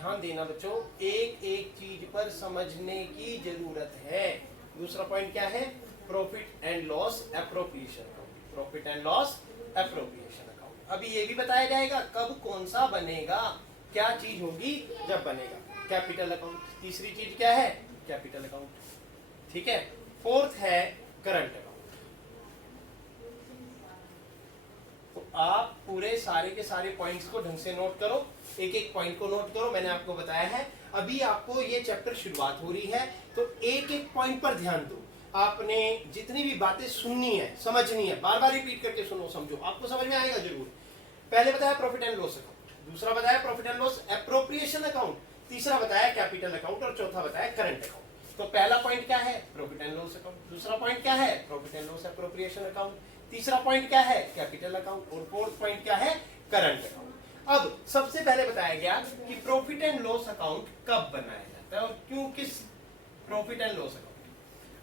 ध्यान देना बच्चों, एक एक चीज पर समझने की जरूरत है। दूसरा पॉइंट क्या है? Profit and loss appropriation account. Profit and loss appropriation account. अभी ये भी बताया जाएगा कब कौन सा बनेगा, क्या चीज होगी जब बनेगा। Capital account. तीसरी चीज क्या है? Capital account. ठीक है। फोर्थ है करंट अकाउंट। तो आप पूरे सारे के सारे पॉइंट्स को ढंग से नोट करो, एक एक पॉइंट को नोट करो। मैंने आपको बताया है अभी आपको ये चैप्टर शुरुआत हो रही है, तो एक एक पॉइंट पर ध्यान दो। आपने जितनी भी बातें सुननी है, समझनी है, बार बार रिपीट करके सुनो, समझो, आपको समझ में आएगा जरूर। पहले बताया प्रॉफिट एंड लॉस अकाउंट, दूसरा बताया profit and loss appropriation account, तीसरा बताया कैपिटल अकाउंट और चौथा बताया करंट अकाउंट। तो पहला पॉइंट क्या है? Profit and loss account. दूसरा पॉइंट क्या है? Profit and loss appropriation account. तीसरा पॉइंट क्या है? Capital account. और फोर्थ पॉइंट क्या है? Current account. अब सबसे पहले बताया गया कि प्रॉफिट एंड लॉस अकाउंट कब बनाया जाता है और क्यों, किस प्रॉफिट एंड लॉस अकाउंट।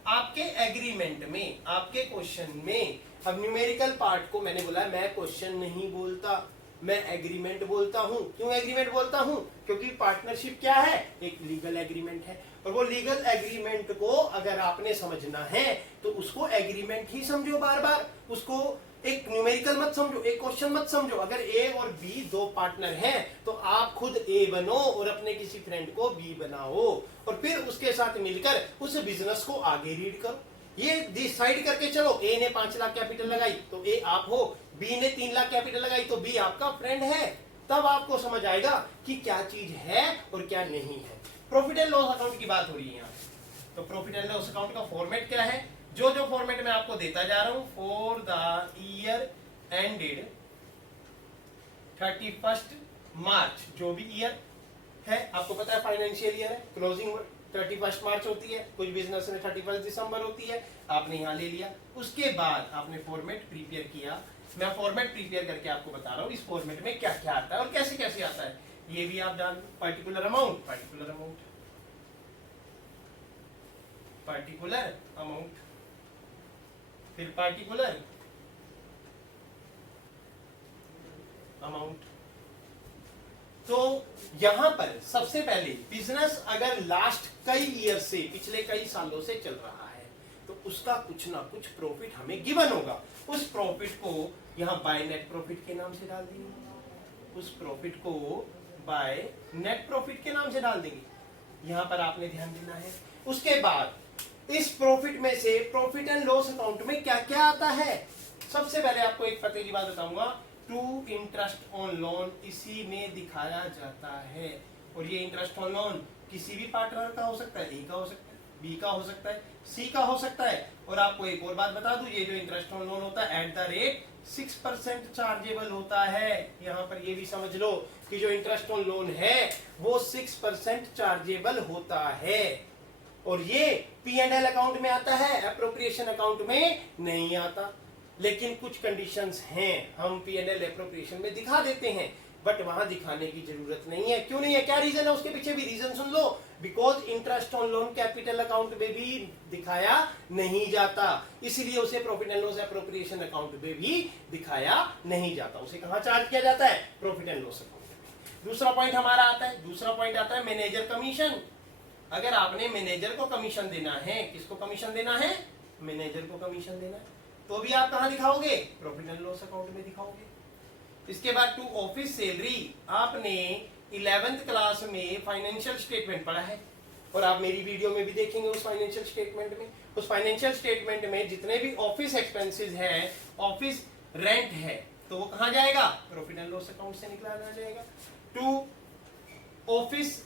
आपके एग्रीमेंट में, आपके क्वेश्चन में, अब न्यूमेरिकल पार्ट को मैंने बोला मैं क्वेश्चन नहीं बोलता, मैं एग्रीमेंट बोलता हूं। क्यों एग्रीमेंट बोलता हूं? क्योंकि पार्टनरशिप क्या है? एक लीगल एग्रीमेंट है, और वो लीगल एग्रीमेंट को अगर आपने समझना है तो उसको एग्रीमेंट ही समझो बार बार, उसको एक न्यूमेरिकल मत समझो, एक क्वेश्चन मत समझो। अगर ए और बी दो पार्टनर हैं तो आप खुद ए बनो और अपने किसी फ्रेंड को बी बनाओ, और फिर उसके साथ मिलकर उस बिजनेस को आगे रीड करो। ये डिसाइड करके चलो, ए ने 5 लाख कैपिटल लगाई तो ए आप हो, बी ने 3 लाख कैपिटल लगाई तो बी आपका फ्रेंड है। तब आपको समझ आएगा कि क्या चीज है और क्या नहीं है। प्रॉफिट एंड लॉस अकाउंट की बात हो रही है यहाँ। तो प्रॉफिट एंड लॉस अकाउंट का फॉर्मेट क्या है? जो फॉर्मेट मैं आपको देता जा रहा हूं, फॉर द ईयर एंडेड 31 मार्च, जो भी ईयर है, आपको पता है फाइनेंशियल ईयर है, क्लोजिंग 31 मार्च होती है, कुछ बिजनेस में 31 दिसंबर होती है, आपने यहां ले लिया। उसके बाद आपने फॉर्मेट प्रिपेयर किया। मैं फॉर्मेट प्रिपेयर करके आपको बता रहा हूं इस फॉर्मेट में क्या क्या आता है और कैसे कैसे आता है, ये भी आप जान। Particular amount, particular amount, particular amount, फिर पार्टिकुलर अमाउंट। तो यहां पर सबसे पहले बिजनेस अगर लास्ट कई ईयर से, पिछले कई सालों से चल रहा है तो उसका कुछ ना कुछ प्रॉफिट हमें गिवन होगा। उस प्रॉफिट को यहां बाय नेट प्रॉफिट के नाम से डाल देंगे, उस प्रॉफिट को बाय नेट प्रॉफिट के नाम से डाल देंगे। यहां पर आपने ध्यान देना है। उसके बाद इस प्रॉफिट में से प्रॉफिट एंड लॉस अकाउंट में क्या क्या आता है? सबसे पहले आपको एक पतेली बात बताऊंगा, टू इंटरेस्ट ऑन लोन इसी में दिखाया जाता है। और ये इंटरेस्ट ऑन लोन किसी भी पार्टनर का हो सकता है, ए का हो सकता है, बी का हो सकता है, सी का हो सकता है। और आपको एक और बात बता दूं, ये जो इंटरेस्ट ऑन लोन होता है @ 6% चार्जेबल होता है। यहाँ पर ये भी समझ लो कि जो इंटरेस्ट ऑन लोन है वो 6% चार्जेबल होता है। और ये P&L अकाउंट में आता है, एप्रोप्रिएशन अकाउंट में नहीं आता। लेकिन कुछ कंडीशंस हैं, हम P&L एप्रोप्रिएशन में दिखा देते हैं, बट वहां दिखाने की जरूरत नहीं है। क्यों नहीं है? क्या रीजन है? उसके पीछे भी रीजन सुन लो। Because interest on loan capital account में भी दिखाया नहीं जाता, इसलिए उसे profit and loss appropriation account में भी दिखाया नहीं जाता। उसे कहां चार्ज किया जाता है? प्रॉफिट एंड लॉस अकाउंट में। दूसरा पॉइंट हमारा आता है, दूसरा पॉइंट आता है मैनेजर कमीशन। अगर आपने मैनेजर को कमीशन देना है, किसको कमीशन देना है? मैनेजर को कमीशन देना है, तो भी आप कहां दिखाओगे? प्रॉफिट एंड लॉस अकाउंट में दिखाओगे। इसके बाद टू ऑफिस सैलरी, आपने 11th क्लास में फाइनेंशियल स्टेटमेंट पढ़ा है और आप मेरी वीडियो में भी देखेंगे। उस फाइनेंशियल स्टेटमेंट में, उस फाइनेंशियल स्टेटमेंट में जितने भी ऑफिस एक्सपेंसेस हैं, ऑफिस रेंट है, तो वो कहां जाएगा? प्रॉफिट एंड लॉस अकाउंट से निकाला जाएगा। To office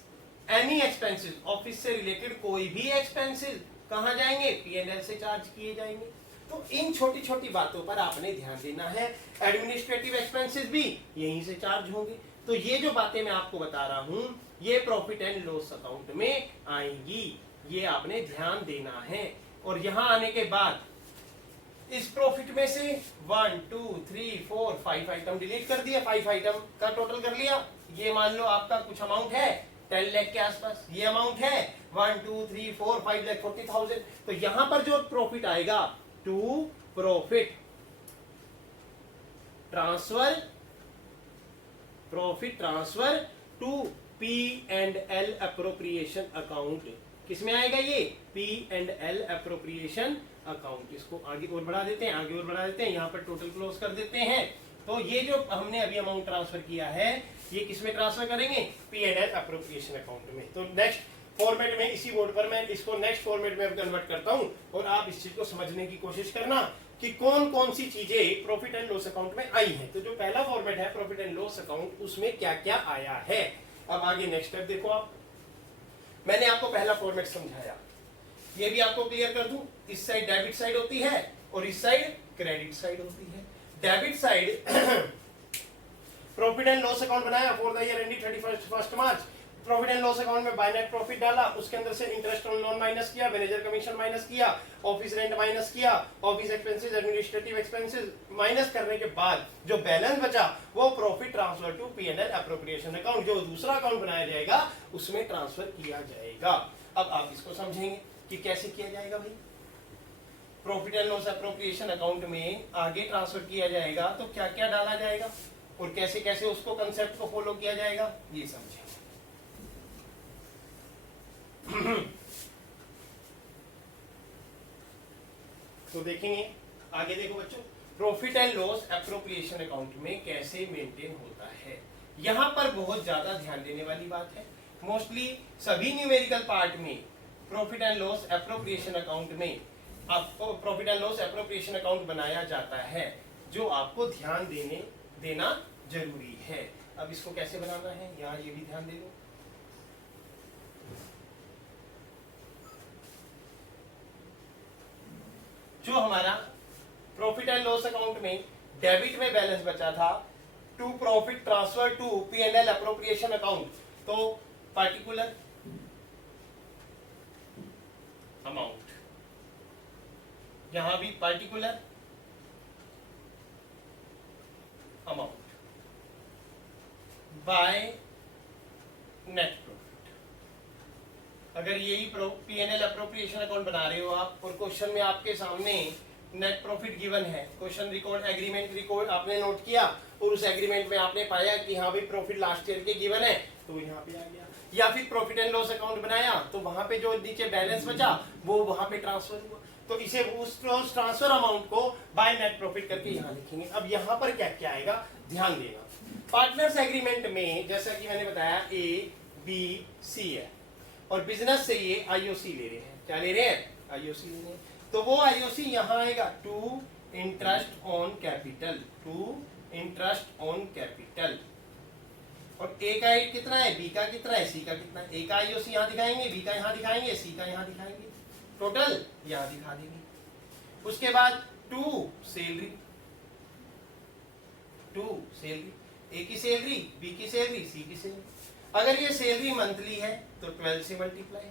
any expenses, office से रिलेटेड कोई भी एक्सपेंसेस कहां जाएंगे? P&L से चार्ज किए जाएंगे। तो इन छोटी छोटी बातों पर आपने ध्यान देना है। एडमिनिस्ट्रेटिव एक्सपेंसेस भी यहीं से चार्ज होंगे। तो ये जो बातें मैं आपको बता रहा हूं, ये प्रॉफिट एंड लॉस अकाउंट में आएंगी, ये आपने ध्यान देना है। और यहां आने के बाद इस प्रॉफिट में से 1 2 3 4 5 आइटम डिलीट कर दिया, 5 आइटम का टोटल कर लिया। ये मान लो आपका कुछ अमाउंट है 10 लाख के आसपास, ये अमाउंट है 1 2 3 4 5 लाख 40,000। तो यहां पर जो प्रॉफिट आएगा, to profit transfer, profit transfer to P&L appropriation account. किसमें आएगा ये? P&L appropriation account. इसको आगे और बढ़ा देते हैं, आगे और बढ़ा देते हैं, यहाँ पर टोटल क्लोज कर देते हैं। तो ये जो हमने अभी अमाउंट ट्रांसफर किया है ये किसमें ट्रांसफर करेंगे? P&L अप्रोप्रिएशन अकाउंट में। तो नेक्स्ट फॉर्मेट में, इसी बोर्ड पर मैं इसको नेक्स्ट फॉर्मेट में कन्वर्ट करता हूं और आप इस चीज को समझने की कोशिश करना कि कौन कौन सी चीजें प्रॉफिट एंड लॉस अकाउंट में आई हैं। तो जो पहला फॉर्मेट है प्रॉफिट एंड लॉस अकाउंट, उसमें क्या क्या आया है। अब आगे नेक्स्ट स्टेप देखो आप। मैंने आपको पहला फॉर्मेट समझाया, ये भी आपको क्लियर कर दूं। इस साइड डेबिट साइड होती है और इस साइड क्रेडिट साइड होती है। Debit side profit and loss account बनाया for the year ending 31 March. Profit and loss account में बाय नेट प्रॉफिट डाला, उसके अंदर से इंटरेस्ट ऑन लोन माइनस किया, मैनेजर कमीशन माइनस किया, ऑफिस रेंट माइनस किया, office expenses, administrative expenses minus करने के बाद जो बैलेंस बचा वो profit transfer to P&L appropriation account, जो दूसरा अकाउंट बनाया जाएगा उसमें ट्रांसफर किया जाएगा। अब आप इसको समझेंगे कि कैसे किया जाएगा भाई। Profit and loss appropriation account में आगे ट्रांसफर किया जाएगा तो क्या क्या डाला जाएगा और कैसे कैसे उसको कंसेप्ट को फॉलो किया जाएगा, ये समझेंगे। तो देखेंगे आगे। देखो बच्चों, profit and loss appropriation account में कैसे मेंटेन होता है, यहां पर बहुत ज्यादा ध्यान देने वाली बात है। मोस्टली सभी न्यूमेरिकल पार्ट में profit and loss appropriation account में आपको profit and loss appropriation account बनाया जाता है, जो आपको ध्यान देना जरूरी है। अब इसको कैसे बनाना है, यहाँ ये भी ध्यान दे दो। जो हमारा प्रॉफिट एंड लॉस अकाउंट में डेबिट में बैलेंस बचा था to profit transfer to P&L appropriation account, तो पार्टिकुलर अमाउंट, यहां भी particular amount by net profit. अगर यही P&L अप्रोप्रिएशन अकाउंट बना रहे हो आप और क्वेश्चन में आपके सामने नेट प्रॉफिट गिवन है, क्वेश्चन रिकॉर्ड एग्रीमेंट रिकॉर्ड आपने नोट किया और उस एग्रीमेंट में आपने पाया कि हाँ भाई प्रॉफिट लास्ट ईयर के गिवन है, तो यहाँ पे आ गया। या फिर प्रॉफिट एंड लॉस अकाउंट बनाया तो वहां पे जो नीचे बैलेंस बचा वो वहां पे ट्रांसफर हुआ, तो इसे उस ट्रांसफर अमाउंट को बाय नेट प्रॉफिट करके यहाँ लिखेंगे। अब यहाँ पर क्या क्या आएगा ध्यान देना। पार्टनर्स एग्रीमेंट में जैसा कि मैंने बताया ABC है और बिजनेस से ये IOC ले रहे हैं। क्या ले रहे हैं? IOC ले रहे हैं। तो वो IOC यहाँ आएगा to interest on capital, to interest on capital. और A का कितना है, B का कितना है, C का कितना है। A का IOC यहाँ दिखाएंगे, B का यहाँ दिखाएंगे, C का यहाँ दिखाएंगे, टोटल यहाँ दिखा देंगे। उसके बाद टू सैलरी, A की सैलरी, B की सैलरी, C की सैलरी। अगर ये सैलरी मंथली है तो 12 से मल्टीप्लाई,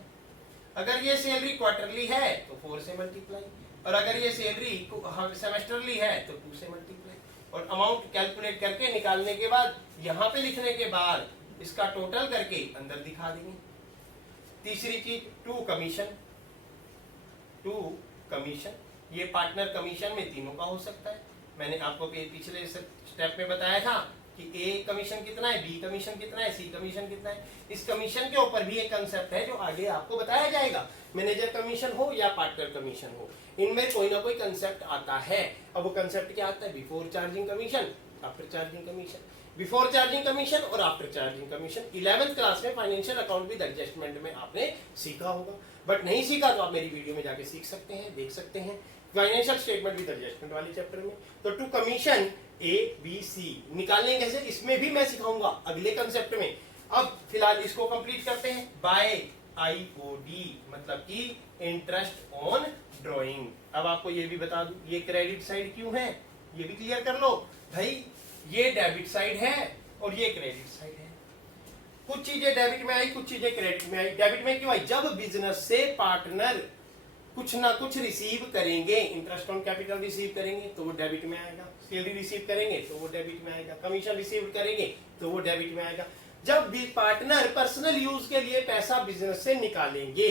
अगर ये सैलरी क्वार्टरली है तो 4 से मल्टीप्लाई, और अगर ये सैलरी सेमेस्टरली है तो 2 से मल्टीप्लाई। और अमाउंट कैलकुलेट करके निकालने के बाद यहाँ पे लिखने के बाद इसका टोटल करके अंदर दिखा देंगे। तीसरी चीज टू कमीशन, ये पार्टनर कमीशन में तीनों का हो सकता है। मैंने आपको पिछले स्टेप में बताया था कि A कमीशन कितना है, B कमीशन कितना है, C कमीशन कितना है। इस कमीशन के ऊपर भी एक कंसेप्ट है जो आगे आपको बताया जाएगा। मैनेजर कमीशन हो या पार्टनर कमीशन हो, इनमें कोई ना कोई कंसेप्ट आता है। अब वो कंसेप्ट क्या आता है? Before charging commission, after charging commission. Before charging commission और after charging commission 11th class में फाइनेंशियल अकाउंट विद एडजस्टमेंट में आपने सीखा होगा, बट नहीं सीखा तो आप मेरी वीडियो में जाके सीख सकते हैं, देख सकते हैं फाइनेंशियल स्टेटमेंट विद एडजस्टमेंट वाले चैप्टर में। तो टू कमीशन ABC निकालने कैसे, इसमें भी मैं सिखाऊंगा अगले कंसेप्ट में। अब फिलहाल इसको कंप्लीट करते हैं। बाय IOD मतलब कि इंटरेस्ट ऑन ड्रॉइंग। अब आपको ये भी बता दूं, ये क्रेडिट साइड क्यों है ये भी क्लियर कर लो भाई। ये डेबिट साइड है और ये क्रेडिट साइड है। कुछ चीजें डेबिट में आई, कुछ चीजें क्रेडिट में आई। डेबिट में क्यों आई? जब बिजनेस से पार्टनर कुछ ना कुछ रिसीव करेंगे, इंटरेस्ट ऑन कैपिटल रिसीव करेंगे तो वो डेबिट में आएगा, सैलरी रिसीव करेंगे तो वो डेबिट में आएगा, कमीशन रिसीव करेंगे तो वो डेबिट में आएगा। जब भी पार्टनर पर्सनल यूज के लिए पैसा बिजनेस से निकालेंगे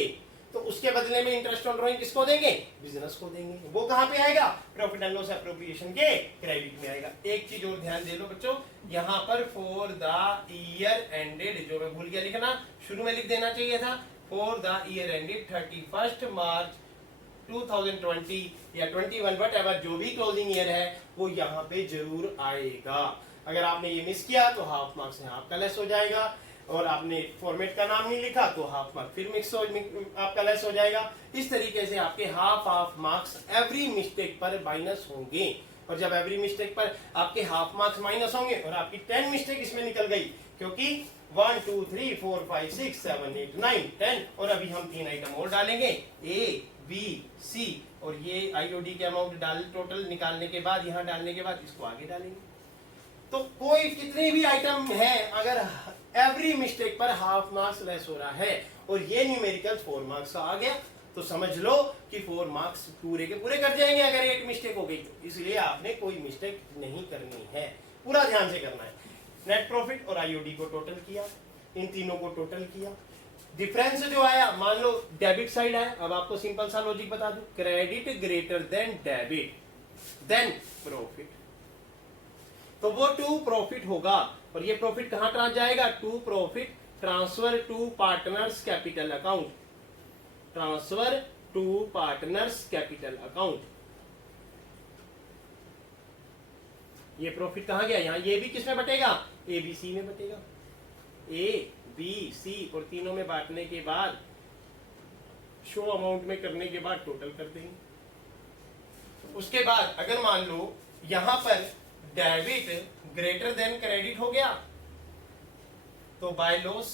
तो उसके बदले में इंटरेस्ट ऑन ड्रॉइंग किसको देंगे? बिजनेस को देंगे। वो कहां पे आएगा? प्रॉफिट एंड लॉस एप्रोप्रिएशन के क्रेडिट में आएगा। एक चीज और ध्यान दे लो बच्चों, यहां पर फॉर द ईयर एंडेड, जो मैं भूल गया लिखना, शुरू में लिख देना चाहिए था, फॉर द ईयर एंडेड 31 मार्च 2020 या 21 वट एवर, जो भी क्लोजिंग ईयर है वो यहाँ पे जरूर आएगा। अगर आपने ये मिस किया तो हाफ मार्क्स से आपका लेस हो जाएगा, और आपने फॉर्मेट का नाम नहीं लिखा तो हाफ मार्क फिर आपका लेस हो जाएगा। इस तरीके से आपके हाफ मार्क्स एवरी मिस्टेक पर माइनस होंगे, और जब एवरी मिस्टेक पर आपके हाफ मार्क्स माइनस होंगे और आपकी 10 मिस्टेक इसमें निकल गई, क्योंकि 1 2 3 4 5 6 7 8 9 10, और अभी हम 3 आइटम और डालेंगे, ए बी सी, और ये आईओडी के अमाउंट डाल टोटल निकालने के बाद, यहाँ डालने के बाद इसको आगे डालेंगे। तो कोई कितने भी आइटम है, अगर एवरी मिस्टेक पर हाफ मार्क्स लेस हो रहा है और ये न्यूमेरिकल 4 मार्क्स का आ गया, तो समझ लो कि 4 मार्क्स पूरे के पूरे कट जाएंगे अगर एक मिस्टेक हो गई तो। इसलिए आपने कोई मिस्टेक नहीं करनी है, पूरा ध्यान से करना है। नेट प्रॉफिट और आईओडी को टोटल किया, इन तीनों को टोटल किया, डिफरेंस जो आया, मान लो डेबिट साइड है, अब आपको सिंपल सा लॉजिक बता दूं, credit greater than debit then profit, तो वो टू प्रॉफिट होगा, और ये प्रॉफिट कहां ट्रांस जाएगा? To profit transfer to partners capital account, transfer to partners capital account. ये प्रॉफिट कहां गया? यहां ये भी किसमें बटेगा? ए बी सी में बटेगा, ए बी सी, और तीनों में बांटने के बाद शो अमाउंट में करने के बाद टोटल कर देंगे। उसके बाद अगर मान लो यहां पर डेबिट ग्रेटर देन क्रेडिट हो गया, तो by loss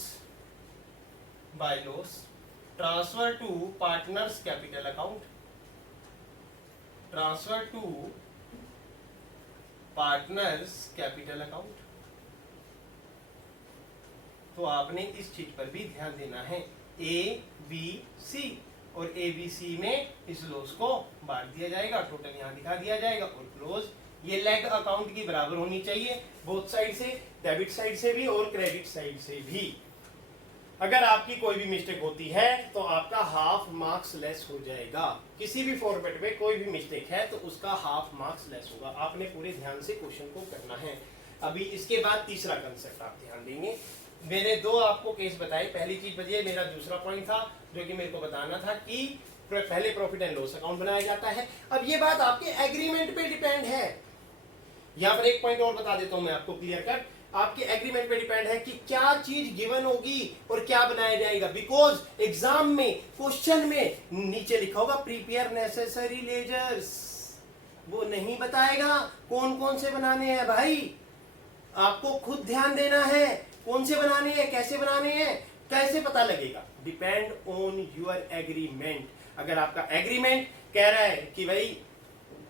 transfer to partners capital account, transfer to partners capital account. तो आपने इस चीज पर भी ध्यान देना है, ए बी सी, और ए बी सी में इस लॉस को बांट दिया जाएगा, टोटल यहां दिखा दिया जाएगा, और क्लोज ये लेग अकाउंट की बराबर होनी चाहिए बोथ साइड से, डेबिट साइड से भी और क्रेडिट साइड से भी। अगर आपकी कोई भी मिस्टेक होती है तो आपका हाफ मार्क्स लेस हो जाएगा। किसी भी फॉर्मेट में कोई भी मिस्टेक है तो उसका हाफ मार्क्स लेस होगा। आपने पूरे ध्यान से क्वेश्चन को करना है। अभी इसके बाद तीसरा कंसेप्ट आप ध्यान देंगे। मैंने दो आपको केस बताए, पहली चीज बची, मेरा दूसरा पॉइंट था जो कि मेरे को बताना था कि पहले प्रॉफिट एंड लॉस अकाउंट बनाया जाता है। अब ये बात आपके एग्रीमेंट पे डिपेंड है। यहां पर एक पॉइंट और बता देता हूं मैं आपको क्लियर कट, आपके एग्रीमेंट पे डिपेंड है कि क्या चीज गिवन होगी और क्या बनाया जाएगा। बिकॉज एग्जाम में क्वेश्चन में नीचे लिखा होगा प्रिपेयर नेसेसरी लेजर्स, वो नहीं बताएगा कौन कौन से बनाने हैं। भाई आपको खुद ध्यान देना है, कौन से बनाने हैं, कैसे बनाने हैं, कैसे पता लगेगा, डिपेंड ऑन योर एग्रीमेंट। अगर आपका एग्रीमेंट कह रहा है कि भाई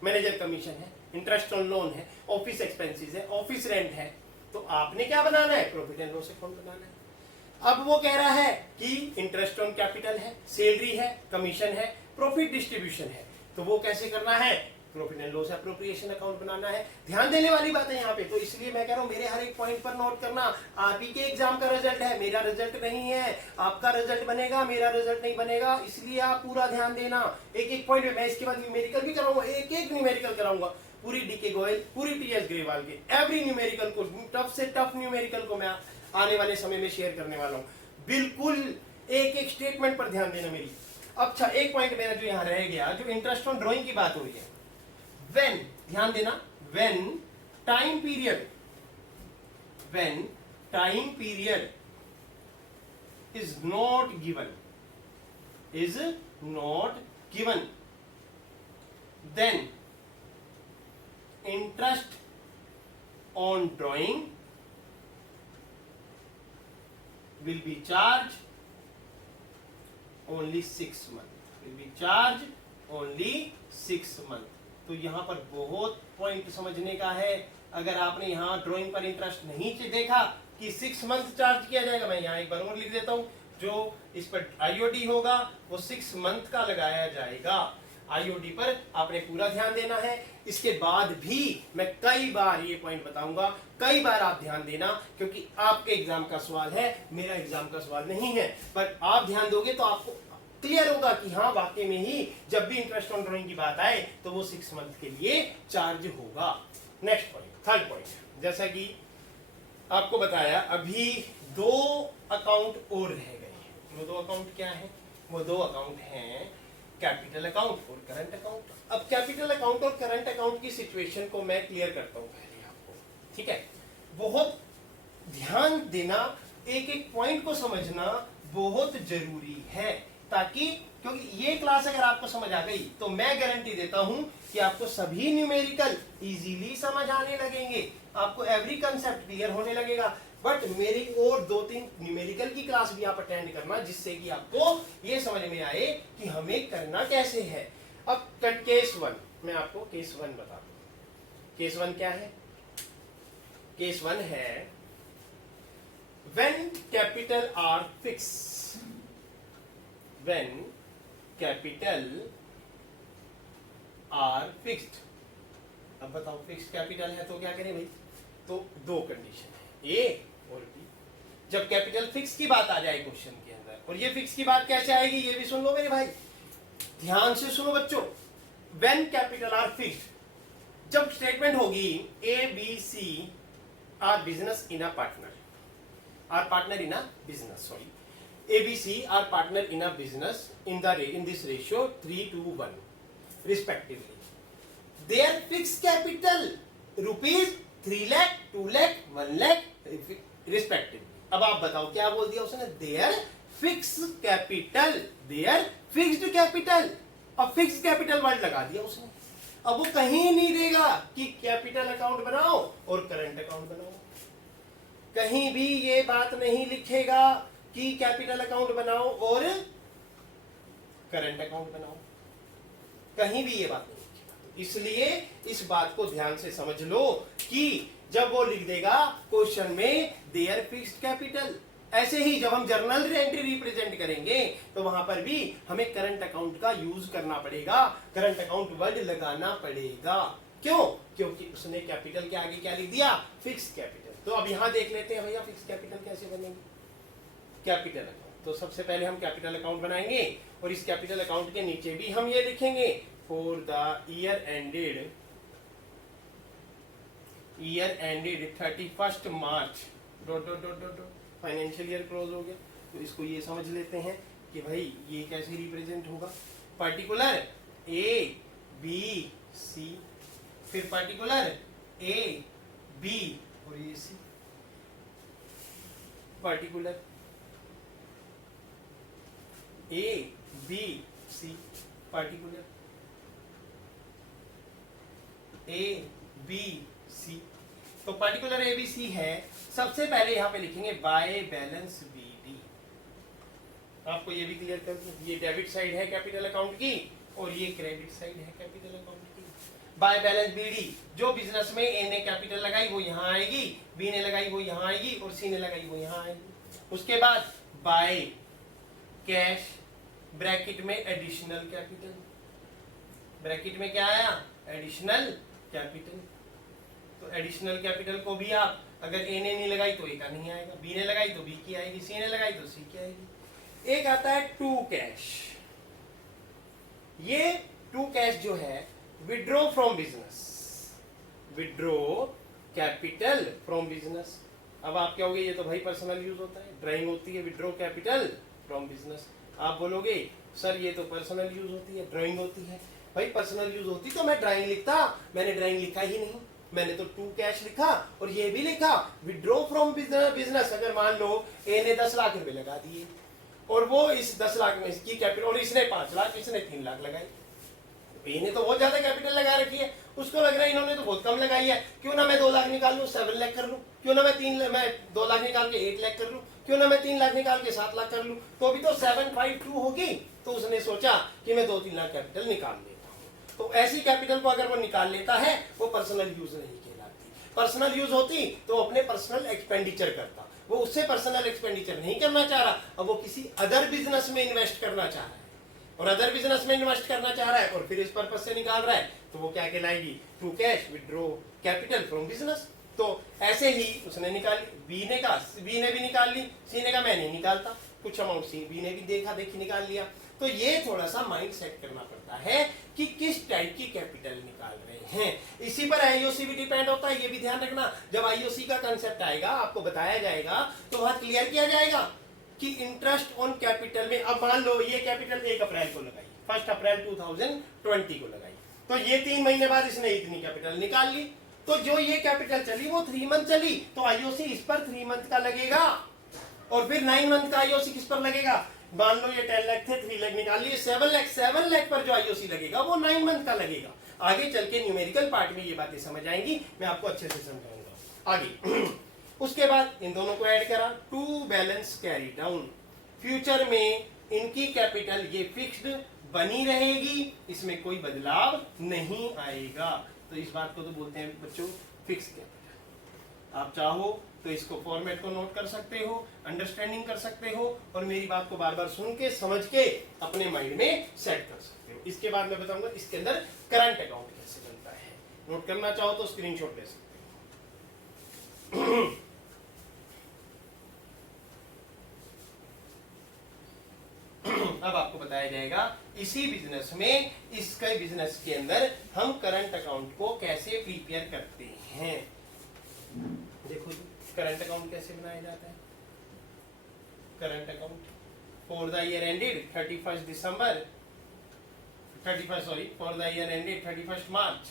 मैनेजर कमीशन है, इंटरेस्ट ऑन लोन है, ऑफिस एक्सपेंसेस है, ऑफिस रेंट है, तो आपने क्या बनाना है? प्रॉफिट एंड लॉस अकाउंट बनाना है। अब वो कह रहा है कि इंटरेस्ट ऑन कैपिटल है, सैलरी है, कमीशन है, प्रॉफिट डिस्ट्रीब्यूशन है, तो वो कैसे करना है? Profit and loss appropriation account बनाना है। ध्यान देने वाली बात है यहाँ पे, तो इसलिए मैं कह रहा हूँ मेरे हर एक पॉइंट पर नोट करना। आप ही के एग्जाम का रिजल्ट है, मेरा रिजल्ट नहीं है। आपका रिजल्ट बनेगा, मेरा रिजल्ट नहीं बनेगा, इसलिए आप पूरा ध्यान देना। एक एक पॉइंट में मैं इसके बाद न्यूमेरिकल भी कराऊंगा, एक एक न्यूमेरिकल कराऊंगा, पूरी डीके गोयल, पूरी टीएस ग्रेवाल के एवरी न्यूमेरिकल को, टफ से टफ न्यूमेरिकल को मैं आने वाले समय में शेयर करने वाला हूँ। बिल्कुल एक एक स्टेटमेंट पर ध्यान देना मेरी। अच्छा, एक पॉइंट मेरा जो यहाँ रह गया, जो इंटरेस्ट ऑन ड्रॉइंग की बात हो रही है, when, ध्यान देना, when time period is not given, then interest on drawing will be charged only 6 months। तो यहाँ पर बहुत पॉइंट समझने का है। अगर आपने यहाँ ड्राइंग पर इंटरेस्ट नहीं देखा कि 6 मंथ चार्ज किया जाएगा, मैं यहाँ एक बार और लिख देता हूँ, जो इस पर आईओडी होगा वो 6 मंथ का लगाया जाएगा। आईओडी पर आपने पूरा ध्यान देना है। इसके बाद भी मैं कई बार ये पॉइंट बताऊंगा, कई बार आप ध्यान देना, क्योंकि आपके एग्जाम का सवाल है, मेरा एग्जाम का सवाल नहीं है। पर आप ध्यान दोगे तो आपको क्लियर होगा कि हाँ वाकई में ही जब भी इंटरेस्ट ऑन ड्रॉइंग की बात आए तो वो 6 मंथ के लिए चार्ज होगा। नेक्स्ट पॉइंट, थर्ड पॉइंट, जैसा कि आपको बताया अभी 2 अकाउंट और रह गए हैं। वो 2 अकाउंट क्या है? वो 2 अकाउंट हैं कैपिटल अकाउंट और करंट अकाउंट। अब कैपिटल अकाउंट और करंट अकाउंट की सिचुएशन को मैं क्लियर करता हूं पहले आपको, ठीक है? बहुत ध्यान देना, एक एक पॉइंट को समझना बहुत जरूरी है, ताकि क्योंकि ये क्लास अगर आपको समझ आ गई तो मैं गारंटी देता हूं कि आपको सभी न्यूमेरिकल इजीली समझ आने लगेंगे, आपको एवरी कंसेप्ट क्लियर होने लगेगा। बट मेरी और 2-3 न्यूमेरिकल की क्लास भी आप अटेंड करना, जिससे कि आपको ये समझ में आए कि हमें करना कैसे है। अब केस 1, मैं आपको केस 1 बता दूं। केस 1 क्या है? केस 1 है when capital are fixed, when capital are fixed। अब बताओ फिक्स्ड कैपिटल है तो क्या करें भाई? तो 2 कंडीशन है, ए और बी। जब कैपिटल फिक्स की बात आ जाए क्वेश्चन के अंदर, और ये फिक्स की बात कैसे आएगी ये भी सुन लो मेरे भाई, ध्यान से सुनो बच्चों। when capital are fixed, जब स्टेटमेंट होगी A B C are business in a partner, are partner in a business, sorry, ABC are partner in a business in this ratio 3:1 respectively. Their fixed capital rupees 3 lakh, 2 lakh, 1 lakh respectively. अब आप बताओ क्या बोल दिया उसने? their fixed capital, their fixed capital। अब fixed capital word लगा दिया उसने। अब वो कहीं नहीं देगा कि कैपिटल अकाउंट बनाओ और करंट अकाउंट बनाओ, कहीं भी ये बात नहीं लिखेगा कि कैपिटल अकाउंट बनाओ और करंट अकाउंट बनाओ, कहीं भी ये बात नहीं लिखेगा। तो इसलिए इस बात को ध्यान से समझ लो कि जब वो लिख देगा क्वेश्चन में देयर फिक्स्ड कैपिटल, ऐसे ही जब हम जर्नल एंट्री रिप्रेजेंट करेंगे तो वहां पर भी हमें करंट अकाउंट का यूज करना पड़ेगा, करंट अकाउंट वर्ड लगाना पड़ेगा। क्यों? क्योंकि उसने कैपिटल के आगे क्या लिख दिया? Fixed capital. तो अब यहां देख लेते हैं भैया फिक्स कैपिटल कैसे बनेंगे। कैपिटल अकाउंट, तो सबसे पहले हम कैपिटल अकाउंट बनाएंगे और इस कैपिटल अकाउंट के नीचे भी हम ये लिखेंगे for the year ended 31 March dot dot dot dot, financial year close हो गया। तो इसको ये समझ लेते हैं कि भाई ये कैसे रिप्रेजेंट होगा। पर्टिकुलर ए बी सी, फिर पर्टिकुलर ए बी और ये C, particular A B C, particular A B C. तो पर्टिकुलर ए बी सी है। सबसे पहले यहां पे लिखेंगे बाय बैलेंस बी डी। आपको ये भी क्लियर कर दूं, ये डेबिट साइड है कैपिटल अकाउंट की और ये क्रेडिट साइड है कैपिटल अकाउंट की। बाय बैलेंस बीडी, जो बिजनेस में ए ने कैपिटल लगाई वो यहां आएगी, बी ने लगाई वो यहां आएगी और सी ने लगाई वो यहां आएगी। उसके बाद बाय कैश, ब्रैकेट में एडिशनल कैपिटल, ब्रैकेट में क्या आया? Additional capital. तो एडिशनल कैपिटल को भी आप अगर ए ने नहीं लगाई तो ए का नहीं आएगा, बी ने लगाई तो बी की आएगी, सी ने लगाई तो सी की आएगी। एक आता है टू कैश। ये टू कैश जो है withdraw from business, withdraw capital from business. अब आप क्या होगे, ये तो भाई पर्सनल यूज होता है, ड्राइंग होती है विड्रॉ कैपिटल फ्रॉम बिजनेस। आप बोलोगे सर ये तो पर्सनल यूज होती है, ड्राइंग होती है। भाई पर्सनल यूज होती तो मैं ड्राइंग लिखता, मैंने ड्राइंग लिखा ही नहीं, मैंने तो टू कैश लिखा और ये भी लिखा विड्रॉ फ्रॉम बिजनेस। अगर मान लो ए ने 10 लाख रुपए लगा दिए और वो इस 10 लाख में इसकी कैपिटल, और इसने 5 लाख, इसने 3 लाख लगाई, ए ने तो बहुत ज्यादा कैपिटल लगा रखी है, उसको लग रहा है इन्होंने तो बहुत कम लगाई है, क्यों ना मैं 2 लाख निकाल लूं 7 लाख कर लूं, क्यों ना मैं 2 लाख निकाल के 8 लाख कर लूं, क्यों ना मैं 3 लाख निकाल के 7 लाख कर लूं, तो अभी तो 752 होगी। तो उसने सोचा कि मैं 2-3 लाख कैपिटल निकाल लेता हूं। तो ऐसी कैपिटल को अगर वो निकाल लेता है वो पर्सनल यूज नहीं कहलाती। पर्सनल यूज होती तो अपने पर्सनल एक्सपेंडिचर करता, वो उससे पर्सनल एक्सपेंडिचर नहीं करना चाह रहा, अब वो किसी अदर बिजनेस में इन्वेस्ट करना चाह रहा है और अदर बिजनेस में इन्वेस्ट करना चाह रहा है और फिर इस पर्पस से निकाल रहा है, तो वो क्या कहलाएगी? To cash withdraw capital from business. तो ऐसे ही उसने निकाली, बी ने भी निकाल ली, सी ने कहा मैं नहीं निकालता, कुछ अमाउंट सी बी ने भी देखा देखी निकाल लिया। तो ये थोड़ा सा माइंड सेट करना पड़ता है कि किस टाइप की कैपिटल निकाल रहे हैं। इसी पर आईओसी भी डिपेंड होता है, ये भी ध्यान रखना। जब आईओसी का कंसेप्ट आएगा, आपको बताया जाएगा, तो वहां क्लियर किया जाएगा कि इंटरेस्ट ऑन कैपिटल में, अब मान लो ये कैपिटल 1 अप्रैल को लगाई, 1 अप्रैल 2020 को लगाई, तो ये 3 महीने बाद इसने इतनी कैपिटल निकाल ली, तो जो ये कैपिटल चली वो 3 मंथ चली, तो आईओसी इस पर 3 मंथ का लगेगा, और फिर 9 मंथ का आईओसी किस पर लगेगा। मान लो ये 10 लाख थे, 3 लाख निकाल लिए, 7 लाख पर जो आईओसी लगेगा वो 9 मंथ का लगेगा। आगे चल के न्यूमेरिकल पार्ट में ये बातें समझ आएंगी, मैं आपको अच्छे से समझाऊंगा आगे। उसके बाद इन दोनों को ऐड करा, to balance carry down, future में इनकी कैपिटल ये फिक्स्ड बनी रहेगी, इसमें कोई बदलाव नहीं आएगा। तो इस बात को तो बोलते हैं बच्चों फिक्स कैपिटल। आप चाहो तो इसको फॉर्मेट को नोट कर सकते हो, अंडरस्टैंडिंग कर सकते हो, और मेरी बात को बार बार सुन के समझ के अपने माइंड में सेट कर सकते हो। इसके बाद मैं बताऊंगा इसके अंदर करंट अकाउंट कैसे बनता है। नोट करना चाहो तो स्क्रीनशॉट ले सकते हो। अब आपको बताया जाएगा इसी बिजनेस में, इसके बिजनेस के अंदर हम करंट अकाउंट को कैसे प्रिपेयर करते हैं। देखो करंट अकाउंट कैसे बनाया जाता है। Current account for the year ended 31 December 31 sorry for the year ended 31 मार्च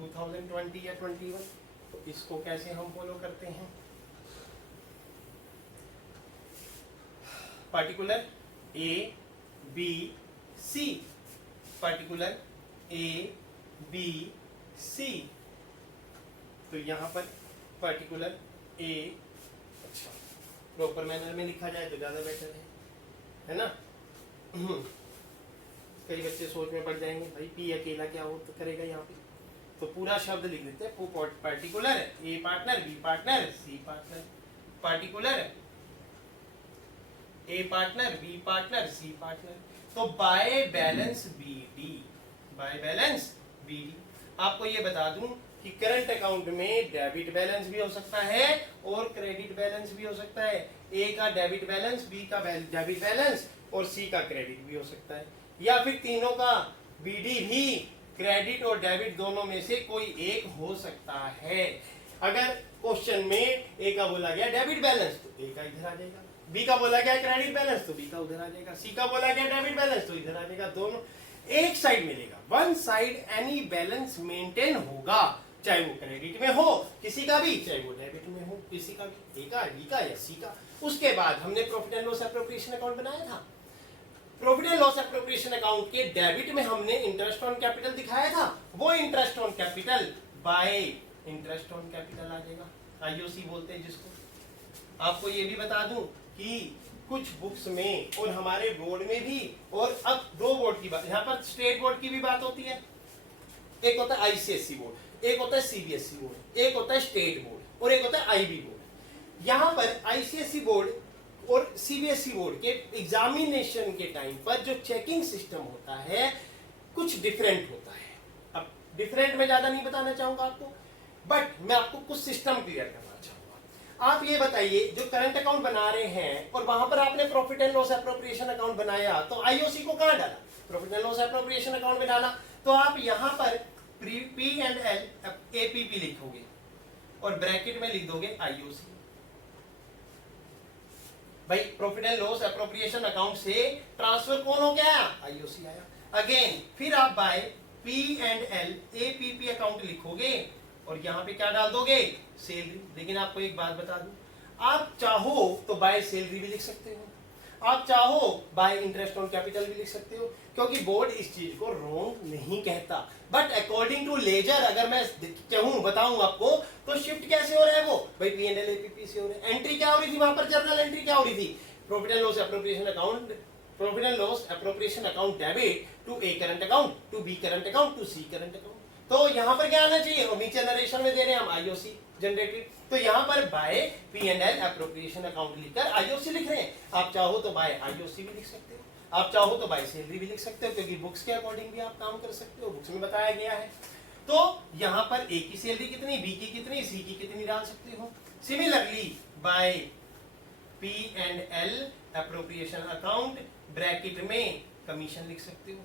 2020 या 21। तो इसको कैसे हम फॉलो करते हैं। Particular A B C, particular A B C, तो यहां पर पार्टिकुलर ए, अच्छा प्रॉपर मैनर में लिखा जाए तो ज्यादा बेटर है ना। कई बच्चे सोच में पड़ जाएंगे भाई पी अकेला क्या हो तो करेगा यहाँ पे, तो पूरा शब्द लिख देते हैं। Particular A partner B partner C partner, particular A partner B partner C partner. तो by balance B D, by balance B D. आपको ये बता दूं कि करंट अकाउंट में डेबिट बैलेंस भी हो सकता है और क्रेडिट बैलेंस भी हो सकता है। ए का डेबिट बैलेंस, बी का डेबिट बैलेंस और सी का क्रेडिट भी हो सकता है, या फिर तीनों का बीडी भी क्रेडिट और डेबिट दोनों में से कोई एक हो सकता है। अगर क्वेश्चन में ए का बोला गया डेबिट बैलेंस तो ए का इधर आ जाएगा, बी का बोला गया क्रेडिट बैलेंस तो बी का उधर आ जाएगा, सी का बोला गया डेबिट बैलेंस तो इधर आ जाएगा। दोनों एक साइड मिलेगा, one side any balance maintain होगा, चाहे वो क्रेडिट में हो किसी का भी, चाहे वो डेबिट में हो किसी का भी, ए का बी का या सी का। उसके बाद हमने profit and loss appropriation account बनाया था। Profit and loss appropriation account के डेबिट में हमने इंटरेस्ट ऑन कैपिटल दिखाया था, वो interest on capital by interest on capital आ जाएगा, आईओसी बोलते हैं जिसको। आपको ये भी बता दूं कि कुछ बुक्स में और हमारे बोर्ड में भी, और अब दो बोर्ड की बात, यहाँ पर स्टेट बोर्ड की भी बात होती है, एक होता है आईसीएसई बोर्ड, एक होता है सीबीएसई बोर्ड, एक होता है स्टेट बोर्ड और एक होता है आईबी बोर्ड। यहाँ पर आईसीएसई बोर्ड और सीबीएसई बोर्ड के एग्जामिनेशन के टाइम पर जो चेकिंग सिस्टम होता है कुछ डिफरेंट होता है। अब डिफरेंट में ज्यादा नहीं बताना चाहूंगा आपको, बट मैं आपको कुछ सिस्टम क्लियर करना चाहूंगा। आप ये बताइए जो करंट अकाउंट बना रहे हैं और वहां पर आपने profit and loss appropriation account बनाया, तो आईओसी को कहां डाला, profit and loss appropriation account में डाला। तो आप यहां पर पी एंड एल एपीपी लिखोगे और ब्रैकेट में लिख दोगे आईओसी। भाई profit and loss appropriation account से ट्रांसफर कौन हो गया, आईओसी आया। अगेन फिर आप by P and L APP account लिखोगे और यहां पे क्या डाल दोगे, सैलरी। लेकिन आपको एक बात बता दूं, आप चाहो तो बाय सैलरी भी लिख सकते हो, आप चाहो बाय इंटरेस्ट ऑन कैपिटल भी लिख सकते हो, क्योंकि बोर्ड इस चीज को रॉन्ग नहीं कहता। बट अकॉर्डिंग टू लेजर अगर मैं कहूं बताऊं आपको, तो शिफ्ट कैसे हो रहा है वो, भाई पी एंड एल एपीपी से हो रहा है। एंट्री क्या हो रही थी वहां पर, जर्नल एंट्री क्या हो रही थी, profit and loss appropriation account, profit and loss appropriation account debit to A current account, to B current account, to C current account. तो यहां पर क्या आना चाहिए, और नीचे नरेशन में दे रहे हैं हम आईओसी जनरेटेड, तो यहां पर by P and L appropriation account लिखकर आईओसी लिख रहे हैं। आप चाहो तो बाय आईओसी भी लिख सकते हो। आप चाहो तो बाय सैलरी भी लिख सकते हो, क्योंकि बुक्स के अकॉर्डिंग भी आप काम कर सकते हो, बुक्स में बताया गया है। तो यहाँ पर ए की सैलरी कितनी, बी की कितनी, सी की कितनी डाल सकते हो। Similarly by P and L appropriation account bracket में कमीशन लिख सकते हो।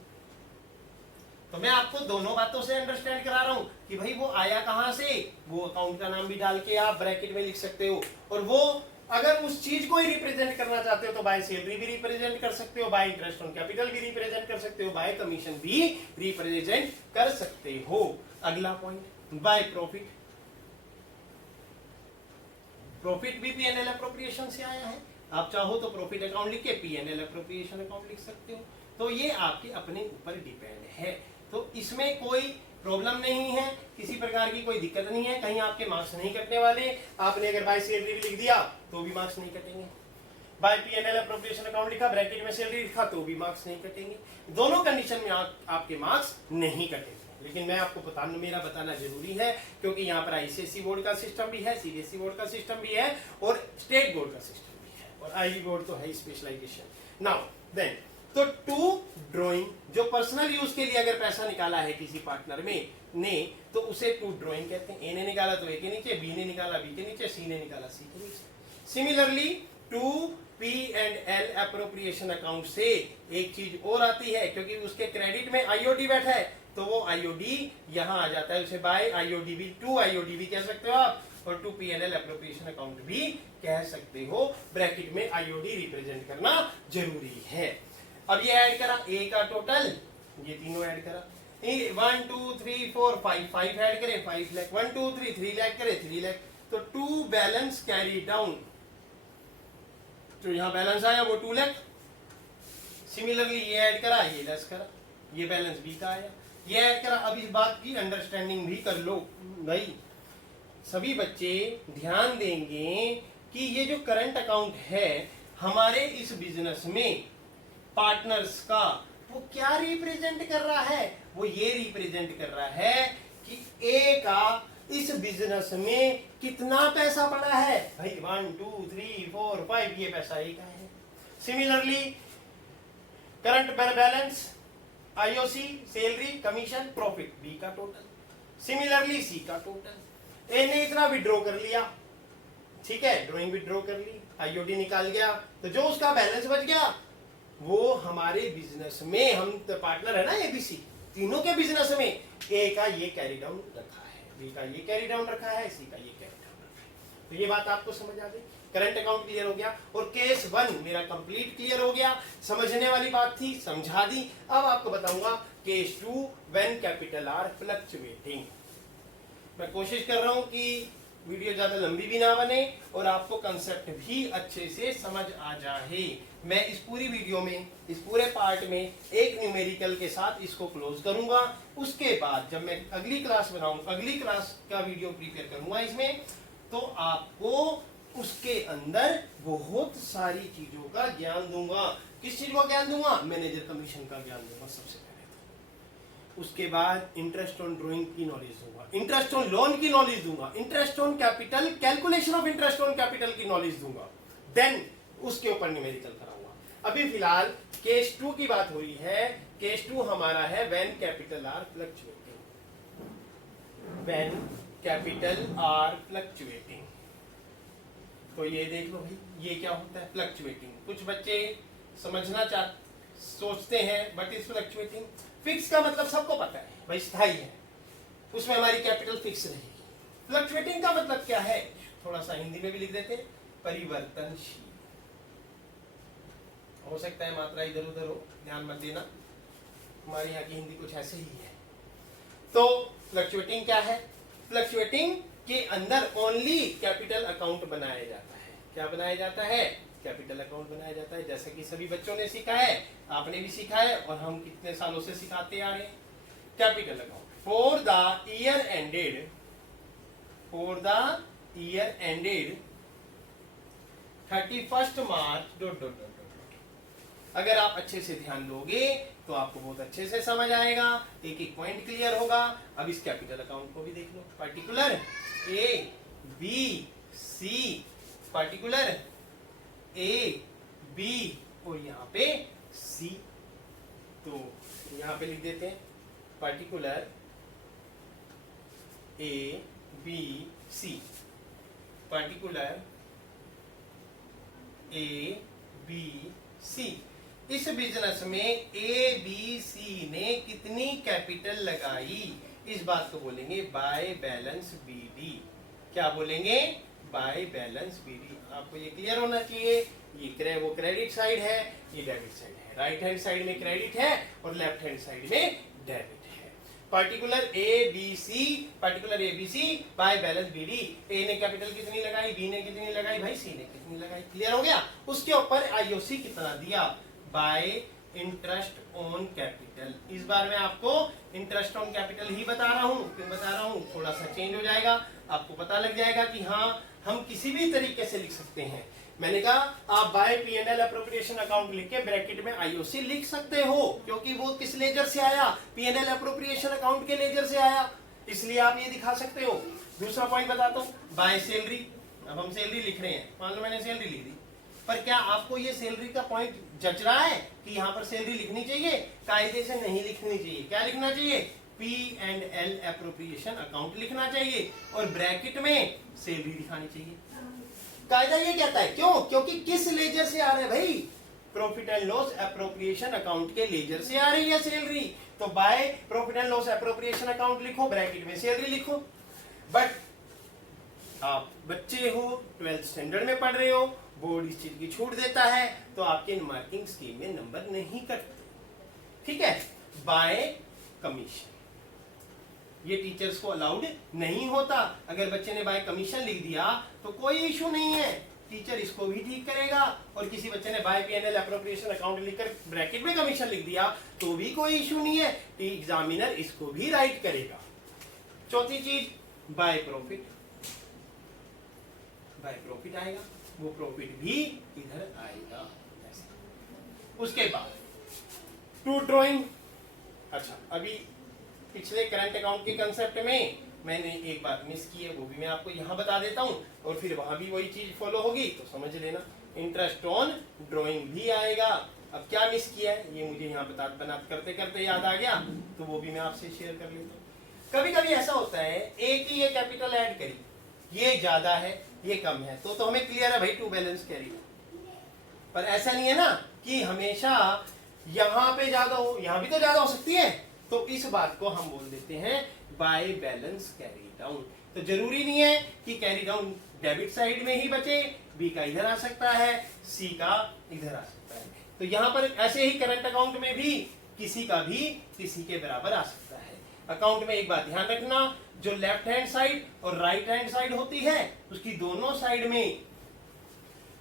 तो मैं आपको दोनों बातों से अंडरस्टैंड करा रहा हूं कि भाई वो आया कहां से, वो अकाउंट का नाम भी डाल के आप ब्रैकेट में लिख सकते हो। और वो अगर उस चीज को ही रिप्रेजेंट करना चाहते हो तो बाय सैलरी भी रिप्रेजेंट कर सकते हो, बाय इंटरेस्ट ऑन कैपिटल भी रिप्रेजेंट कर सकते हो, बाय कमीशन भी रिप्रेजेंट कर सकते हो। अगला पॉइंट बाय प्रॉफिट। प्रॉफिट भी पीएनएल एप्रोप्रिएशन से आया है। आप चाहो तो प्रॉफिट अकाउंट लिख के पीएनएल एप्रोप्रिएशन अकाउंट लिख सकते हो। तो ये आपके अपने ऊपर डिपेंड है। तो इसमें कोई प्रॉब्लम नहीं है, किसी प्रकार की कोई दिक्कत नहीं है, कहीं आपके मार्क्स नहीं कटने वाले। आपने अगर बाय सैलरी भी लिख दिया तो भी मार्क्स नहीं कटेंगे, बाय पीएनएल एप्रोप्रिएशन अकाउंट लिखा ब्रैकेट में सैलरी लिखा तो भी मार्क्स नहीं कटेंगे। दोनों कंडीशन में आपके मार्क्स नहीं कटेंगे। लेकिन मैं आपको मेरा बताना जरूरी है, क्योंकि यहाँ पर आईसीएसई बोर्ड का सिस्टम भी है, सीबीएसई बोर्ड का सिस्टम भी है और स्टेट बोर्ड का सिस्टम भी है, और आईबी बोर्ड तो है स्पेशलाइजेशन। नाउ देन तो टू ड्राइंग, जो पर्सनल यूज के लिए अगर पैसा निकाला है किसी पार्टनर में ने, तो उसे टू ड्राइंग कहते हैं। ए ने निकाला तो ए के नीचे, बी ने निकाला बी के नीचे, सी ने निकाला सी के नीचे। Similarly to P and L appropriation account से एक चीज और आती है, क्योंकि उसके क्रेडिट में आईओडी बैठा है तो वो आईओडी यहां आ जाता है, उसे बाय आईओडी भी, टू आईओडी भी कह सकते हो आप, और टू पीएनएल एप्रोप्रिएशन अकाउंट भी कह सकते हो। ब्रैकेट में आईओडी रिप्रेजेंट करना जरूरी है। अब ये ऐड करा ए का टोटल, ये तीनों ऐड करा, 1 2 3 4 5 5 ऐड करें 5 लाख, 1 2 3 3 लाख करें 3 लाख, तो टू बैलेंस कैरी डाउन, तो यहां बैलेंस आया वो 2 लाख। सिमिलरली ये ऐड करा, ये लेस करा, ये बैलेंस बी का आया, ये ऐड करा। अब इस बात की अंडरस्टैंडिंग भी कर लो भाई, सभी बच्चे ध्यान देंगे कि ये जो करंट अकाउंट है हमारे इस बिजनेस में पार्टनर्स का, वो क्या रिप्रेजेंट कर रहा है, वो ये रिप्रेजेंट कर रहा है कि ए का इस बिजनेस में कितना पैसा पड़ा है। भाई 1 2 3 4 5 ये पैसा ए का है। Similarly current balance, IOC, salary, commission, profit, B का टोटल। सिमिलरली सी का टोटल, ए ने इतना विड्रॉ कर लिया, ठीक है, ड्राइंग विड्रॉ कर ली, आईओडी निकाल गया, तो जो उसका बैलेंस बच गया वो हमारे बिजनेस में, हम तो पार्टनर है ना एबीसी, तीनों के बिजनेस में ए का ये कैरी डाउन रखा है, बी का ये कैरी डाउन रखा है, सी का ये कैरी डाउन रखा है। तो ये बात आपको समझ आ गई, करंट अकाउंट क्लियर हो गया, और केस 1 मेरा कंप्लीट क्लियर हो गया, समझने वाली बात थी, समझा दी। अब आपको बताऊंगा case 2 when capital R fluctuating. मैं कोशिश कर रहा हूं कि वीडियो ज्यादा लंबी भी ना बने और आपको कंसेप्ट भी अच्छे से समझ आ जाए। मैं इस पूरी वीडियो में, इस पूरे पार्ट में एक न्यूमेरिकल के साथ इसको क्लोज करूंगा। उसके बाद जब मैं अगली क्लास बनाऊंगा, अगली क्लास का वीडियो प्रिपेयर करूंगा इसमें, तो आपको उसके अंदर बहुत सारी चीजों का ज्ञान दूंगा। किस चीज का ज्ञान दूंगा? मैनेजर कमीशन का ज्ञान दूंगा सबसे पहले तो। उसके बाद इंटरेस्ट ऑन ड्राइंग की नॉलेज दूंगा, इंटरेस्ट ऑन लोन की नॉलेज दूंगा, interest on capital, calculation of interest on capital की नॉलेज दूंगा, देन उसके ऊपर न्यूमेरिकल कराऊंगा। अभी फिलहाल केस 2 की बात हो रही है। केस 2 हमारा है when capital R fluctuating, when capital R fluctuating. तो ये देख लो भाई, ये क्या होता है फ्लक्चुएटिंग। कुछ बच्चे समझना सोचते हैं, बट इज फ्लक्चुएटिंग। फिक्स का मतलब सबको पता है भाई, स्थायी है, उसमें हमारी कैपिटल फिक्स रहेगी। फ्लक्चुएटिंग का मतलब क्या है, थोड़ा सा हिंदी में भी लिख देते हैं, परिवर्तनशील। हो सकता है मात्रा इधर उधर हो, ध्यान मत देना, हमारे यहाँ की हिंदी कुछ ऐसे ही है। तो फ्लक्चुएटिंग क्या है? फ्लक्चुएटिंग के अंदर ओनली कैपिटल अकाउंट बनाया जाता है। क्या बनाया जाता है? कैपिटल अकाउंट बनाया जाता है, जैसा कि सभी बच्चों ने सीखा है, आपने भी सीखा है और हम कितने सालों से सिखाते आ रहे हैं। Capital account for the year ended, for the year ended 31 मार्च ... अगर आप अच्छे से ध्यान दोगे तो आपको बहुत अच्छे से समझ आएगा, एक एक पॉइंट क्लियर होगा। अब इस कैपिटल अकाउंट को भी देख लो, particular A B C, particular A B और यहाँ पे सी। तो यहां पे लिख देते हैं particular A B C, particular A B C. इस बिजनेस में ए बी सी ने कितनी कैपिटल लगाई, इस बात को बोलेंगे बाय बैलेंस बी डी। क्या बोलेंगे? By balance B D. आपको ये क्लियर होना चाहिए। ये वो क्रेडिट साइड है, ये डेबिट साइड है। राइट हैंड साइड में क्रेडिट है और लेफ्ट हैंड साइड में डेबिट है। Particular A B C, particular A B C by balance B D. A ने कैपिटल कितनी लगाई, बी ने कितनी लगाई, भाई सी ने कितनी लगाई। क्लियर हो गया? उसके ऊपर आईओसी कितना दिया, बाय इंटरेस्ट ऑन कैपिटल। इस बार मैं आपको इंटरेस्ट ऑन कैपिटल ही बता रहा हूं। क्यों बता रहा हूं? थोड़ा सा चेंज हो जाएगा, आपको पता लग जाएगा कि हाँ हम किसी भी तरीके से लिख सकते हैं। मैंने कहा आप बाय पीएनएल अप्रोप्रिएशन अकाउंट लिख के ब्रैकेट में आईओसी लिख सकते हो, क्योंकि वो किस लेजर से आया, पीएनएल अप्रोप्रिएशन अकाउंट के लेजर से आया, इसलिए आप ये दिखा सकते हो। दूसरा पॉइंट बताता हूँ, बाय सैलरी। अब हम सैलरी लिख रहे हैं, मान लो मैंने सैलरी लिख दी, पर क्या आपको ये सैलरी का पॉइंट जच रहा है कि यहाँ पर सैलरी लिखनी चाहिए? कायदे से नहीं लिखनी चाहिए। क्या लिखना चाहिए? P&L एप्रोप्रिएशन अकाउंट लिखना चाहिए और ब्रैकेट में सैलरी दिखानी चाहिए। कायदा ये कहता है। क्यों? क्योंकि किस लेजर से आ रहा है भाई? Profit and loss appropriation account के लेजर से आ रही है सैलरी। तो by profit and loss appropriation account लिखो, ब्रैकेट में सैलरी लिखो। बट आप बच्चे हो, 12th स्टैंडर्ड में पढ़ रहे हो, बोर्ड इस चीज की छूट देता है, तो आपके मार्किंग स्कीम में नंबर नहीं कटते। ठीक है? बाय कमीशन ये टीचर्स को अलाउड नहीं होता। अगर बच्चे ने बाय कमीशन लिख दिया तो कोई इशू नहीं है, टीचर इसको भी ठीक करेगा। और किसी बच्चे ने बाय पीएनएल एप्रोप्रिएशन अकाउंट लिखकर ब्रैकेट में कमीशन लिख दिया तो भी कोई इशू नहीं है, एग्जामिनर इसको भी राइट करेगा। चौथी चीज, बाय प्रॉफिट। बाय प्रॉफिट आएगा, वो प्रॉफिट भी इधर आएगा। उसके बाद टू ड्रॉइंग। अच्छा, अभी पिछले करंट अकाउंट के कंसेप्ट में मैंने एक बात मिस की है, वो भी मैं आपको यहां बता देता हूं, और फिर वहां भी वही चीज फॉलो होगी, तो समझ लेना। इंटरेस्ट ऑन ड्रॉइंग भी आएगा। अब क्या मिस किया है ये मुझे यहाँ बना करते करते याद आ गया, तो वो भी मैं आपसे शेयर कर लेता हूँ। कभी कभी ऐसा होता है, एक ही ये कैपिटल ऐड करी, ये ज्यादा है ये कम है, तो हमें क्लियर है भाई टू बैलेंस कैरी। पर ऐसा नहीं है ना कि हमेशा यहां पे ज्यादा हो, यहां भी तो ज्यादा हो सकती है। तो इस बात को हम बोल देते हैं बाय बैलेंस कैरी डाउन। तो जरूरी नहीं है कि कैरी डाउन डेबिट साइड में ही बचे, बी का इधर आ सकता है, सी का इधर आ सकता है। तो यहां पर ऐसे ही करंट अकाउंट में भी किसी का भी किसी के बराबर आ सकता है। अकाउंट में एक बात ध्यान रखना, जो लेफ्ट हैंड साइड और राइट हैंड साइड होती है, उसकी दोनों साइड में,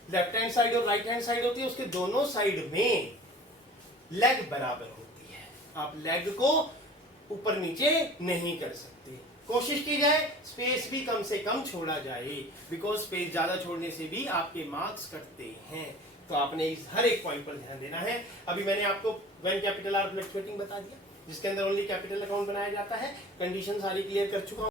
लेफ्ट हैंड साइड और राइट हैंड साइड होती है, उसके दोनों साइड में लेग बराबर होती है। आप लेग को ऊपर नीचे नहीं कर सकते। कोशिश की जाए स्पेस भी कम से कम छोड़ा जाए, बिकॉज स्पेस ज्यादा छोड़ने से भी आपके मार्क्स कटते हैं। तो आपने इस हर एक पॉइंट पर ध्यान देना है। अभी मैंने आपको व्हेन कैपिटल आर फ्लक्चुएटिंग बता दिया, जिसके अंदर ओनली कैपिटल अकाउंट बनाया जाता है। कंडीशन सारी क्लियर कर चुका हूं।